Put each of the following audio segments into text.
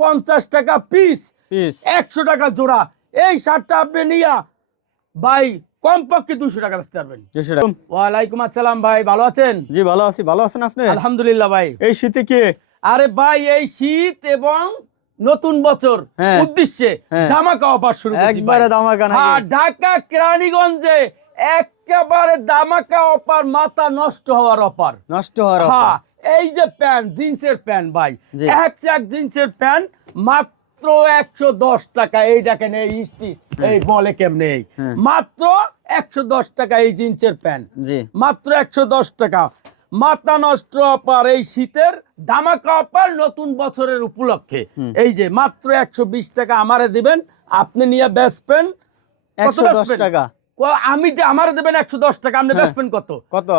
পঞ্চাশ টাকা পিস একশো টাকা জোড়া। এই শার্টটা আপনি নিয়া ভাই কমপক্ষে দুশো টাকা বেচতে পারবেন। ওয়ালাইকুম আসসালাম ভাই ভালো আছেন? জি ভালো আছি ভালো আছেন আপনি? আলহামদুলিল্লাহ ভাই। এই শীতে কি? আরে ভাই এই শীত এবং নতুন বছর হ্যাঁ। উদ্দেশ্যে হ্যাঁ। ধামাকা অফার শুরু একবারে ভাই। দামাকা হ্যাঁ, ঢাকা কেরানীগঞ্জে একেবারে দামাকা অপার মাথা নষ্ট হওয়ার অপার নষ্ট হওয়ার হ্যাঁ এই যে প্যান্ট জিন্সের প্যান্ট ভাই এক চাক জিন্সের প্যান্ট মাত্র একশো দশ টাকা। এই দেখেন এই ইস্টি এই বলে কেমনে এই। মাত্র একশো দশ টাকা এই জিন্সের প্যান্ট। মাত্র একশো দশ টাকা। মাথা নষ্ট অপার এই শীতের ধামাকা অপার নতুন বছরের উপলক্ষে। এই যে মাত্র একশো বিশ টাকা আমারে দিবেন আপনি নিয়ে বেচবেন। কত একশো দশ টাকা। আমি যে আমারে দেবেন একশো দশ টাকা আপনি হ্যাঁ। বেচবেন কত? কত?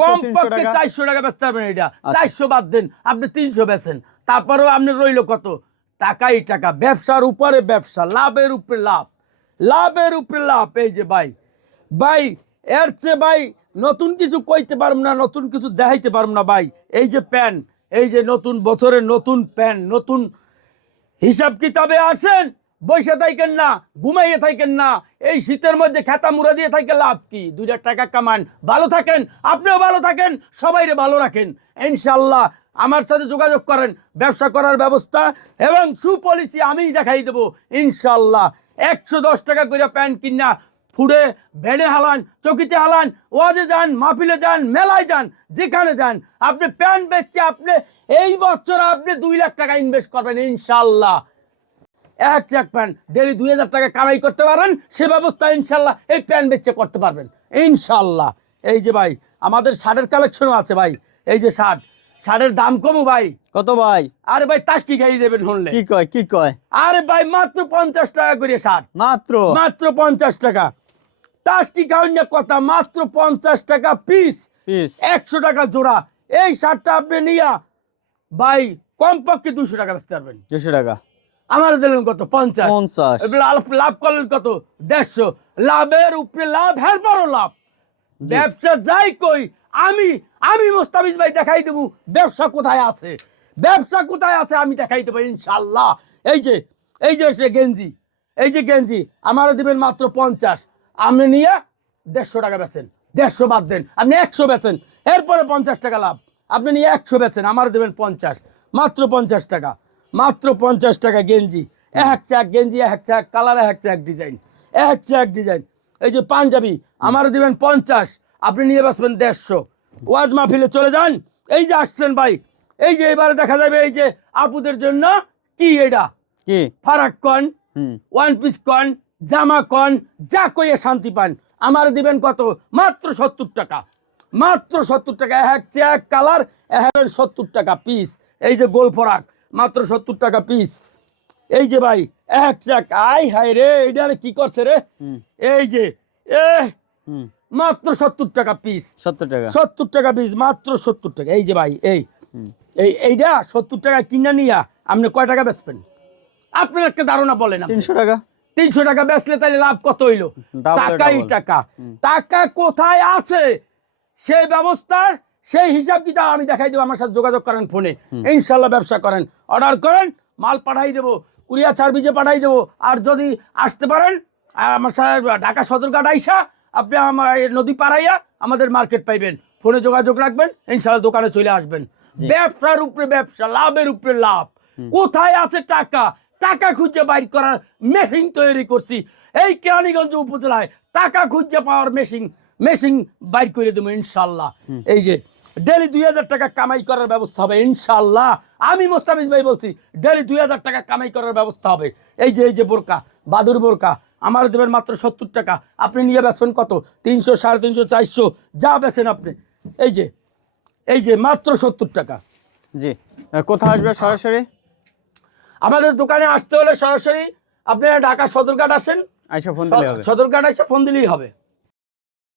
কমপক্ষে চারশো টাকা বেচতে পারবেন এটা। আচ্ছা। চারশো বাদ দেন আপনি তিনশো বেচেন। তারপরেও আপনি রইল কত? টাকাই টাকা। ব্যবসার উপরে ব্যবসা লাভের উপরে লাভ। লাভের উপরে লাভ এই যে ভাই। ভাই এর চেয়ে ভাই নতুন কিছু কইতে পারব না নতুন কিছু দেখাইতে পারব না ভাই। এই যে প্যান এই যে নতুন বছরের নতুন প্যান নতুন হিসাব কিতাবে আসেন। বসে থাকেন না, ঘুমাইয়ে থাকেন না, এই শীতের মধ্যে খেতা মুড়া দিয়ে থাকে লাভ কি? দুইটা টাকা কামান। ভালো থাকেন, আপনিও ভালো থাকেন, সবাইরে ভালো রাখেন। ইনশাল্লাহ আমার সাথে যোগাযোগ করেন, ব্যবসা করার ব্যবস্থা এবং সুপলিসি আমিই দেখাই দেবো ইনশাল্লাহ একশো দশ টাকা করে প্যান্ট কিনা, ফুড়ে, ভেড়ে হালান, চকিতে হালান, ওয়াজে যান, মাহফিলে যান, মেলায় যান, যেখানে যান, আপনি প্যান্ট বেচছে আপনি এই বছর আপনি দুই লাখ টাকা ইনভেস্ট করবেন ইনশাল্লাহ এক চাক প্যান্ট ডেলি দুই হাজার টাকা কামাই করতে পারেন সে ব্যবস্থা ইনশাল্লাহ এই প্যান্ট বেচে করতে পারবেন। ইনশাল্লাহ। এই যে ভাই আমাদের শার্টের কালেকশনও আছে ভাই। এই যে শার্ট শার্টের দাম কমু ভাই। কত ভাই? আরে ভাই তাসকি খাইয়ে দেবেন শুনলে? কি কয় কি কয়? আরে ভাই মাত্র পঞ্চাশ টাকা করে শার্ট। মাত্র? মাত্র পঞ্চাশ টাকা। তাসকি খাওয়ান না কথা? মাত্র পঞ্চাশ টাকা পিস পিস একশো টাকা জোড়া। এই শার্টটা আপনি নিয়া ভাই কমপক্ষে দুশো টাকা বেচতে পারবেন। দুশো টাকা। আমার দিলেন কত? পঞ্চাশ। পঞ্চাশ। লাভ করলেন কত? দেড়শো। লাভের উপরে লাভ হ্যার পরও লাভ ব্যবসা যাই কই আমি আমি মোস্তাফিজ ভাই দেখাই দেবো ব্যবসা কোথায় আছে। ব্যবসা কোথায় আছে আমি দেখাই দেবো ইনশাল্লাহ। এই যে এই যে সে গেঞ্জি এই যে গেঞ্জি আমারও দিবেন মাত্র পঞ্চাশ। আপনি নিয়ে দেড়শো টাকা বেচেন দেড়শো বাদ দেন। আপনি একশো বেছেন এরপরে পঞ্চাশ টাকা লাভ। আপনি নিয়ে একশো বেচেন আমার দেবেন পঞ্চাশ মাত্র পঞ্চাশ টাকা। মাত্র পঞ্চাশ টাকা গেঞ্জি। এক চাক গেঞ্জি এক চাক কালার এক চাক ডিজাইন। এক চাক ডিজাইন। এই যে পাঞ্জাবি আমারও দিবেন পঞ্চাশ আপনি নিয়ে বসবেন দেড়শো। ওয়াজ মাহফিলে চলে যান। এই যে আসছেন ভাই এই যে এবারে দেখা যাবে এই যে আপুদের জন্য কি এটা? কি? ফারাক কন ওয়ান পিস কন জামা কন যা কইয়ে শান্তি পান। আমার দিবেন কত? মাত্র সত্তর টাকা। মাত্র সত্তর টাকা এক চেক কালার এক সত্তর টাকা পিস এই যে গোল ফরাক মাত্র সত্তর টাকা পিস এই যে ভাই এক চাক আই হাই রে এইটা কি করছে রে? এই যে এ মাত্র সত্তর টাকা পিস সত্তর টাকা। সত্তর টাকা পিস মাত্র সত্তর টাকা। এই যে ভাই এই এই এইটা সত্তর টাকা কিনা নিয়া আপনি কয় টাকা বেচবেন? আপনার একটা ধারণা বলেন তিনশো টাকা। তিনশো টাকা বেচলে তাহলে লাভ কত হইল? টাকাই টাকা। টাকা কোথায় আছে? সেই ব্যবস্থার সেই হিসাব কিতাব আমি দেখাই দেবো আমার সাথে যোগাযোগ করেন ফোনে। ইনশাল্লাহ ব্যবসা করেন। অর্ডার করেন মাল পাঠাই দেবো কুরিয়ার সার্ভিসে পাঠাই দেবো। আর যদি আসতে পারেন আমার সাথে ঢাকা সদরঘাট আইসা আপনি আমার নদী পাড়াইয়া আমাদের মার্কেট পাইবেন। ফোনে যোগাযোগ রাখবেন ইনশাল্লাহ দোকানে চলে আসবেন। ব্যবসার উপরে ব্যবসা লাভের উপরে লাভ। কোথায় আছে টাকা? টাকা খুঁজে বাইর করার মেশিন তৈরি করছি। এই কেরানীগঞ্জ উপজেলায় টাকা খুঁজে পাওয়ার মেশিন মেশিন বাইর করে দেবো ইনশাল্লাহ এই যে ডেলি দুই হাজার টাকা কামাই করার ব্যবস্থা হবে ইনশাল্লাহ আমি মোস্তাফিজ ভাই বলছি ডেলি দুই হাজার টাকা কামাই করার ব্যবস্থা হবে। এই যে এই যে বোরকা বাদুর বোরকা আমার দেবেন মাত্র সত্তর টাকা। আপনি নিয়ে বেচবেন কত? তিনশো সাড়ে তিনশো চারশো যা বেছেন আপনি। এই যে এই যে মাত্র সত্তর টাকা। জি কোথায় আসবে সরাসরি? আমাদের দোকানে আসতে হলে সরাসরি আপনি ঢাকা সদরঘাট আসেন। আইসা ফোন দিলে হবে। সদরঘাট এসে ফোন দিলেই হবে।